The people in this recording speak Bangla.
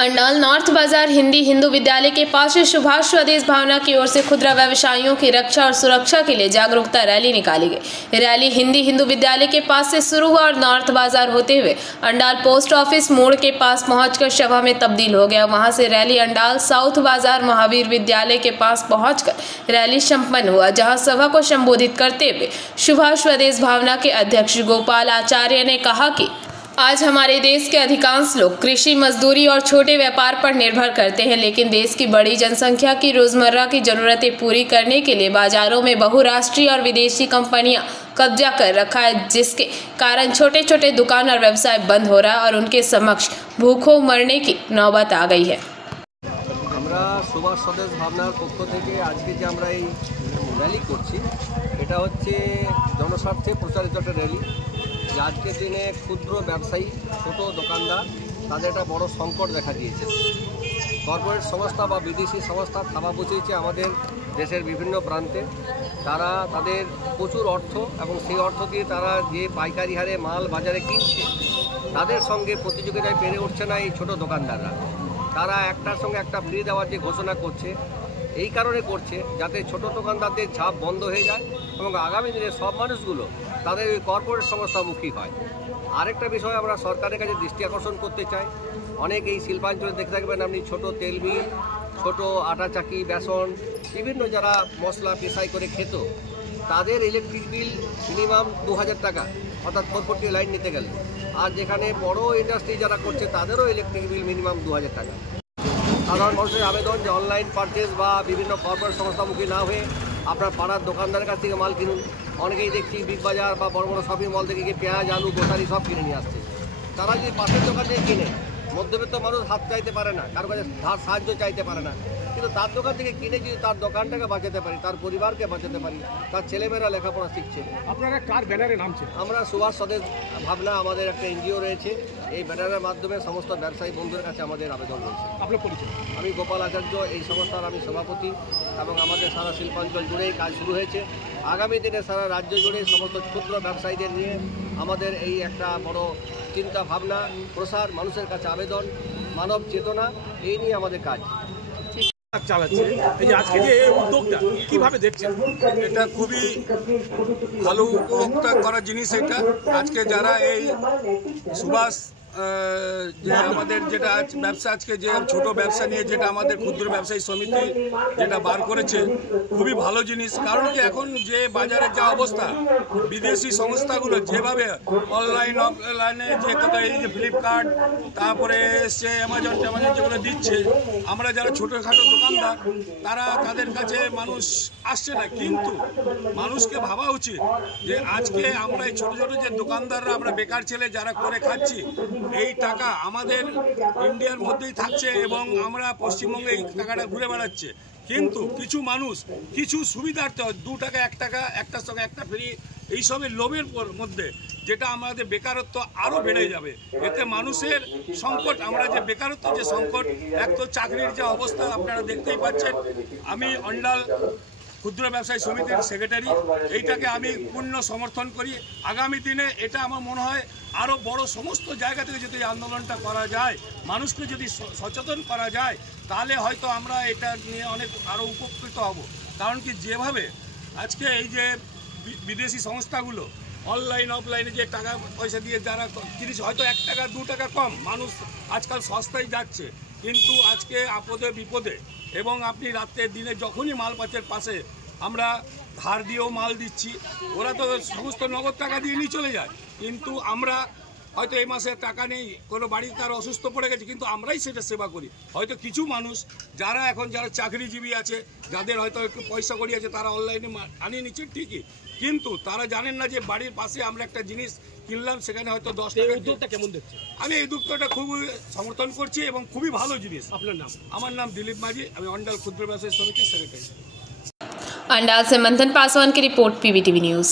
अंडाल नॉर्थ बाजार हिंदी हिंदू विद्यालय के पास सुभाष स्वदेश भावना की ओर से खुदरा व्यवसायियों की रक्षा और सुरक्षा के लिए जागरूकता रैली निकाली गई। रैली हिंदी हिंदू विद्यालय के पास से शुरू हुआ और नॉर्थ बाजार होते हुए अंडाल पोस्ट ऑफिस मोड़ के पास पहुंचकर सभा में तब्दील हो गया। वहां से रैली अंडाल साउथ बाजार महावीर विद्यालय के पास पहुंचकर रैली संपन्न हुआ, जहां सभा को संबोधित करते हुए सुभाष स्वदेश भावना के अध्यक्ष गोपाल आचार्य ने कहा कि आज हमारे देश के अधिकांश लोग कृषि, मजदूरी और छोटे व्यापार पर निर्भर करते हैं, लेकिन देश की बड़ी जनसंख्या की रोजमर्रा की जरूरतें पूरी करने के लिए बाजारों में बहुराष्ट्रीय और विदेशी कंपनियां कब्जा कर रखा है, जिसके कारण छोटे छोटे दुकान और व्यवसाय बंद हो रहा है और उनके समक्ष भूखों मरने की नौबत आ गई है। আমরা সুভাষ স্বদেশ ভাবনার পক্ষ থেকে আজকে যে আমরা এই র্যালি করছি, এটা হচ্ছে জনস্বার্থে প্রচারিত একটা র্যালি। যে আজকের দিনে ক্ষুদ্র ব্যবসায়ী, ছোট দোকানদার, তাদের একটা বড় সংকট দেখা দিয়েছে। কর্পোরেট সংস্থা বা বিদেশি সংস্থা থাবা বসিয়েছে আমাদের দেশের বিভিন্ন প্রান্তে। তারা তাদের প্রচুর অর্থ এবং সেই অর্থ দিয়ে তারা যে পাইকারি হারে মাল বাজারে কিনছে, তাদের সঙ্গে প্রতিযোগিতায় পেরে উঠছে না এই ছোট দোকানদাররা। তারা একটার সঙ্গে একটা ফ্রি দেওয়ার যে ঘোষণা করছে, এই কারণে করছে যাতে ছোট দোকানদারদের ঝাঁপ বন্ধ হয়ে যায় এবং আগামী দিনে সব মানুষগুলো তাদের ওই কর্পোরেট সংস্থামুখী হয়। আরেকটা বিষয় আমরা সরকারের কাছে দৃষ্টি আকর্ষণ করতে চাই। অনেক এই শিল্পাঞ্চলে দেখে থাকবেন আপনি ছোট তেল মিল, ছোট আটা চাকি, বেসন, বিভিন্ন যারা মশলা পেশাই করে খেত, তাদের ইলেকট্রিক বিল মিনিমাম 2000 টাকা, অর্থাৎ 440 লাইন নিতে গেলে। আর যেখানে বড় ইন্ডাস্ট্রি যারা করছে তাদেরও ইলেকট্রিক বিল মিনিমাম 2000 টাকা। সাধারণ মানুষের আবেদন যে অনলাইন পারচেজ বা বিভিন্ন কর্পোরেট সংস্থামুখী না হয়ে আপনার পাড়ার দোকানদারের কাছ থেকে মাল কিনুন। অনেকেই দেখছি বিগ বাজার বা বড় বড় শপিং মল থেকে গিয়ে পেঁয়াজ, আলু, গোসারি সব কিনে নিয়ে আসছে। তারা যদি পাশের দোকান থেকে কিনে, মধ্যবিত্ত মানুষ হাত চাইতে পারে না, কারো কাছে ধার সাহায্য চাইতে পারে না, কিন্তু তার দোকান থেকে কিনে যদি তার দোকানটাকে বাঁচাতে পারি, তার পরিবারকে বাঁচাতে পারি, তার ছেলেমেয়েরা লেখাপড়া শিখছে। আপনারা কার ব্যানারে নামছে? আমরা সুভাষ স্বদেশ ভাবনা, আমাদের একটা এনজিও রয়েছে। এই ব্যানারের মাধ্যমে সমস্ত ব্যবসায়ী বন্ধুদের কাছে আমাদের আবেদন রয়েছে। আপনার পরিচয়? আমি গোপাল আচার্য, এই সংস্থার আমি সভাপতি এবং আমাদের সারা শিল্পাঞ্চল জুড়েই কাজ শুরু হয়েছে। আগামী দিনে সারা রাজ্য জুড়ে সমস্ত ক্ষুদ্র ব্যবসায়ীদের নিয়ে আমাদের এই একটা বড় চিন্তা ভাবনা, প্রসার, মানুষের কাছে আবেদন, মানব চেতনা, এই নিয়ে আমাদের কাজ চালাচ্ছে। এই যে আজকে যে এই উদ্যোগটা কিভাবে দেখছেন? এটা খুবই ভালো উপভোক্তা করার জিনিস। এটা আজকে যারা এই সুভাষ যে আমাদের যেটা ব্যবসা, আজকে যে ছোট ব্যবসা নিয়ে যেটা আমাদের ক্ষুদ্র ব্যবসায়ী সমিতি যেটা বার করেছে, খুবই ভালো জিনিস। কারণ কি এখন যে বাজারের যা অবস্থা, বিদেশি সংস্থাগুলো যেভাবে অনলাইন অফলাইনে যে কোথায় এই যে ফ্লিপকার্ট, তারপরে এসছে অ্যামাজন যেগুলো দিচ্ছে, আমরা যারা ছোটোখাটো দোকানদার তারা তাদের কাছে মানুষ আসছে না। কিন্তু মানুষকে ভাবা উচিত যে আজকে আমরা এই ছোটো ছোটো যে দোকানদাররা, আমরা বেকার ছেলে যারা করে খাচ্ছি, এই টাকা আমাদের ইন্ডিয়ার মধ্যেই থাকছে এবং আমরা পশ্চিমবঙ্গে এই টাকাটা ঘুরে বেড়াচ্ছে। কিন্তু কিছু মানুষ কিছু সুবিধার্থে 2 টাকা 1 টাকা, একটার সঙ্গে একটা ফ্রি, এইসবের লোভের মধ্যে যেটা আমাদের বেকারত্ব আরও বেড়ে যাবে। এতে মানুষের সংকট, আমরা যে বেকারত্ব যে সংকট, এক তো চাকরির যে অবস্থা আপনারা দেখতেই পাচ্ছেন। আমি অন্ডাল ক্ষুদ্র ব্যবসায়ী সমিতির সেক্রেটারি, এইটাকে আমি পূর্ণ সমর্থন করি। আগামী দিনে এটা আমার মনে হয় আরও বড় সমস্ত জায়গা থেকে যদি আন্দোলনটা করা যায়, মানুষকে যদি সচেতন করা যায়, তাহলে হয়তো আমরা এটা নিয়ে অনেক আরও উপকৃত হব। কারণ কি যেভাবে আজকে এই যে বিদেশি সংস্থাগুলো অনলাইন অফলাইনে যে টাকা পয়সা দিয়ে যারা জিনিস হয়তো 1 টাকা 2 টাকা কম, মানুষ আজকাল সস্তায় যাচ্ছে, কিন্তু আজকে আপদে বিপদে এবং আপনি রাত্রে দিনে যখনই মাল পাচ্ছেন, পাশে আমরা ধার দিয়েও মাল দিচ্ছি, ওরা তো সমস্ত নগদ টাকা দিয়ে নিয়ে চলে যায়। কিন্তু আমরা হয়তো এই মাসে টাকা নেই, কোনো বাড়িতে তার অসুস্থ পড়ে গেছে, কিন্তু আমরাই সেটা সেবা করি। হয়তো কিছু মানুষ যারা এখন যারা চাকরিজীবী আছে, যাদের হয়তো একটু পয়সা করি আছে, তারা অনলাইনে আনিয়ে নিচ্ছে ঠিকই, কিন্তু তারা জানেন না যে বাড়ির পাশে আমরা একটা জিনিস কিনলাম, সেখানে হয়তো 10 টাকা। উদ্যোগটা কেমন দেখছেন? আমি এই উদ্যোগটা খুবই সমর্থন করছি এবং খুবই ভালো জিনিস। আপনার নাম? আমার নাম দিলীপ মাঝি, আমি অন্ডাল ক্ষুদ্র ব্যবসায়ী সমিতির সেক্রেটারি। अंडाल से मंथन पासवान की रिपोर्ट, PBTV न्यूज़।